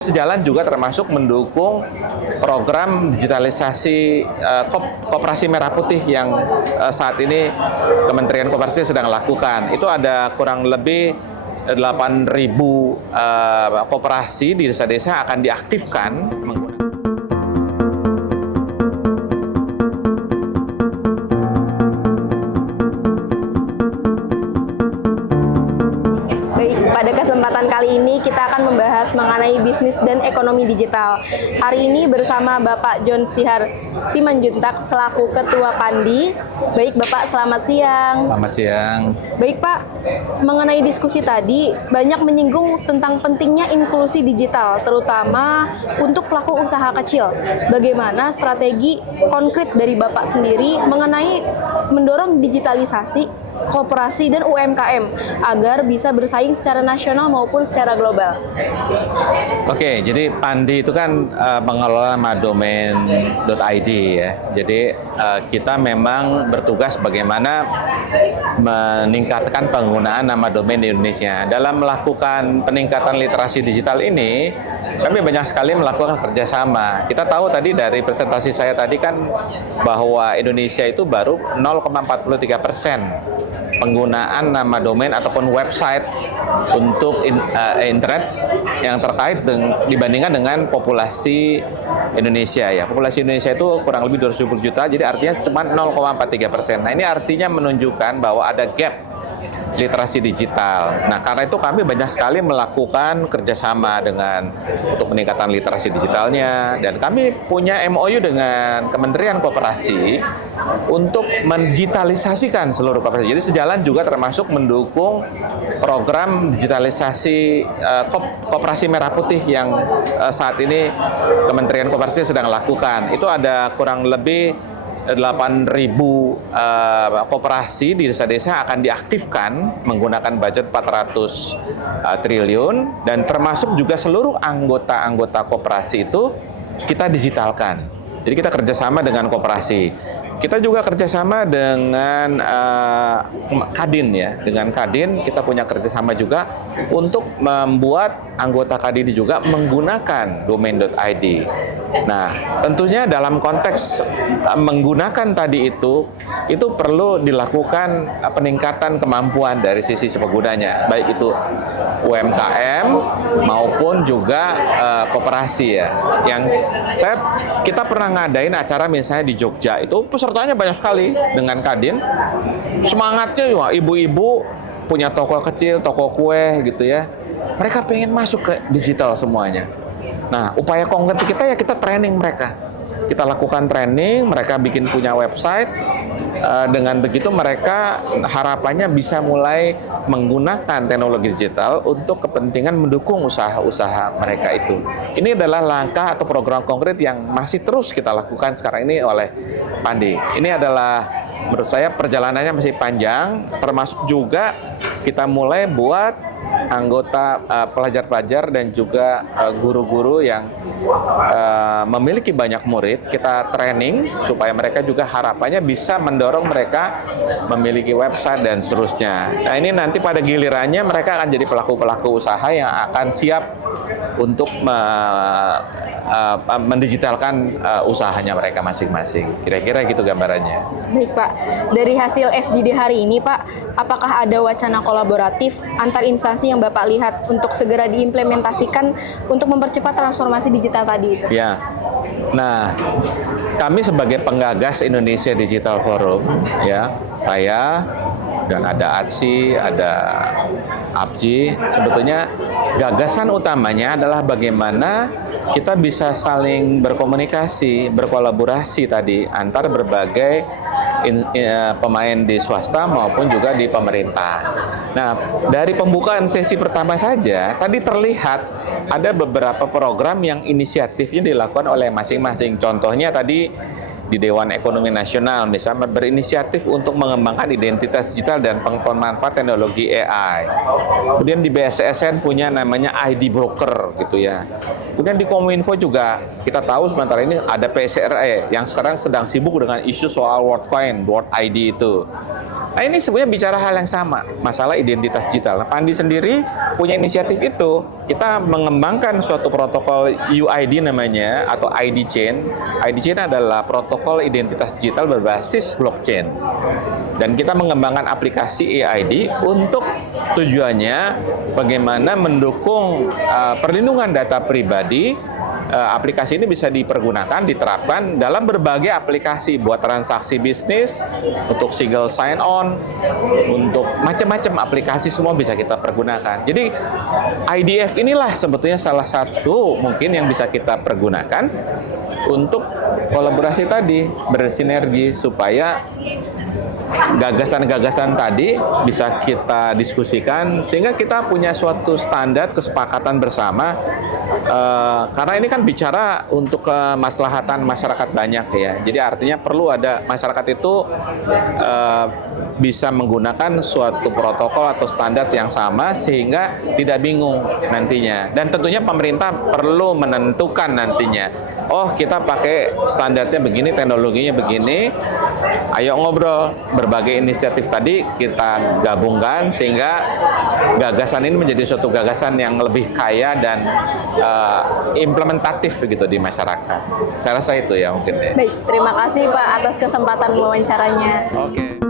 Sejalan juga termasuk mendukung program digitalisasi Koperasi Merah Putih yang saat ini Kementerian Koperasi sedang lakukan. Itu ada kurang lebih 8.000 koperasi di desa-desa akan diaktifkan menggunakan. Baik, pada kesempatan kali ini kita akan membahas mengenai bisnis dan ekonomi digital. Hari ini bersama Bapak John Sihar Simanjuntak selaku Ketua Pandi. Baik Bapak, selamat siang. Selamat siang. Baik Pak, mengenai diskusi tadi banyak menyinggung tentang pentingnya inklusi digital, terutama untuk pelaku usaha kecil. Bagaimana strategi konkret dari Bapak sendiri mengenai mendorong digitalisasi koperasi dan UMKM agar bisa bersaing secara nasional maupun secara global? Oke, jadi Pandi itu kan pengelola nama domain.id ya. Jadi kita memang bertugas bagaimana meningkatkan penggunaan nama domain di Indonesia. Dalam melakukan peningkatan literasi digital ini, kami banyak sekali melakukan kerjasama. Kita tahu tadi dari presentasi saya tadi kan bahwa Indonesia itu baru 0,43% penggunaan nama domain ataupun website untuk internet yang terkait dibandingkan dengan populasi Indonesia ya. Populasi Indonesia itu kurang lebih 220 juta, jadi artinya cuma 0,43%. Nah, ini artinya menunjukkan bahwa ada gap literasi digital. Nah, karena itu kami banyak sekali melakukan kerjasama untuk peningkatan literasi digitalnya, dan kami punya MOU dengan Kementerian Koperasi untuk mendigitalisasikan seluruh koperasi. Jadi sejalan juga termasuk mendukung program digitalisasi Koperasi Merah Putih yang saat ini Kementerian Koperasi sedang lakukan. Itu ada kurang lebih 8.000 koperasi di desa-desa akan diaktifkan menggunakan budget 400 triliun, dan termasuk juga seluruh anggota koperasi itu kita digitalkan. Jadi kita kerjasama dengan koperasi. Kita juga kerjasama dengan Kadin ya. Dengan Kadin kita punya kerjasama juga untuk membuat anggota Kadin juga menggunakan domain.id. Nah, tentunya dalam konteks menggunakan tadi itu perlu dilakukan peningkatan kemampuan dari sisi penggunanya, baik itu UMKM maupun juga koperasi ya. Kita pernah ngadain acara misalnya di Jogja, itu pesertanya banyak sekali dengan Kadin. Semangatnya wah, ibu-ibu punya toko kecil, toko kue gitu ya. Mereka pengen masuk ke digital semuanya. Nah, upaya konkret kita ya kita training mereka. Kita lakukan training, mereka bikin punya website. Dengan begitu mereka harapannya bisa mulai menggunakan teknologi digital untuk kepentingan mendukung usaha-usaha mereka itu. Ini adalah langkah atau program konkret yang masih terus kita lakukan sekarang ini oleh Pandi. Ini adalah menurut saya perjalanannya masih panjang, termasuk juga kita mulai buat anggota pelajar-pelajar dan juga guru-guru yang memiliki banyak murid, kita training supaya mereka juga harapannya bisa mendorong mereka memiliki website dan seterusnya. Nah, ini nanti pada gilirannya mereka akan jadi pelaku-pelaku usaha yang akan siap untuk mendigitalkan usahanya mereka masing-masing. Kira-kira gitu gambarannya. Baik Pak, dari hasil FGD hari ini Pak, apakah ada wacana kolaboratif antar instansi yang Bapak lihat untuk segera diimplementasikan untuk mempercepat transformasi digital tadi itu? Ya, nah kami sebagai penggagas Indonesia Digital Forum, ya saya dan ada ADSI, ada APJI, sebetulnya gagasan utamanya adalah bagaimana kita bisa saling berkomunikasi, berkolaborasi tadi antar berbagai pemain di swasta maupun juga di pemerintah. Nah, dari pembukaan sesi pertama saja, tadi terlihat ada beberapa program yang inisiatifnya dilakukan oleh masing-masing. Contohnya tadi di Dewan Ekonomi Nasional misalnya berinisiatif untuk mengembangkan identitas digital dan pemanfaat teknologi AI. Kemudian di BSSN punya namanya ID Broker gitu ya. Kemudian di Kominfo juga kita tahu sementara ini ada PSRE yang sekarang sedang sibuk dengan isu soal WorldCoin, World ID itu. Nah, ini sebenarnya bicara hal yang sama, masalah identitas digital. Nah, Pandi sendiri punya inisiatif itu, kita mengembangkan suatu protokol UID namanya, atau ID chain. ID chain adalah protokol identitas digital berbasis blockchain. Dan kita mengembangkan aplikasi eID untuk tujuannya bagaimana mendukung perlindungan data pribadi. Aplikasi ini bisa dipergunakan, diterapkan dalam berbagai aplikasi buat transaksi bisnis, untuk single sign on, untuk macam-macam aplikasi semua bisa kita pergunakan. Jadi IDF inilah sebetulnya salah satu mungkin yang bisa kita pergunakan untuk kolaborasi tadi, bersinergi supaya gagasan-gagasan tadi bisa kita diskusikan sehingga kita punya suatu standar kesepakatan bersama, karena ini kan bicara untuk kemaslahatan masyarakat banyak ya. Jadi artinya perlu ada masyarakat itu bisa menggunakan suatu protokol atau standar yang sama sehingga tidak bingung nantinya. Dan tentunya pemerintah perlu menentukan nantinya, oh kita pakai standarnya begini, teknologinya begini, ayo ngobrol, berbagai inisiatif tadi kita gabungkan sehingga gagasan ini menjadi suatu gagasan yang lebih kaya dan implementatif begitu di masyarakat. Saya rasa itu ya mungkin. Baik, terima kasih Pak atas kesempatan wawancaranya. Oke.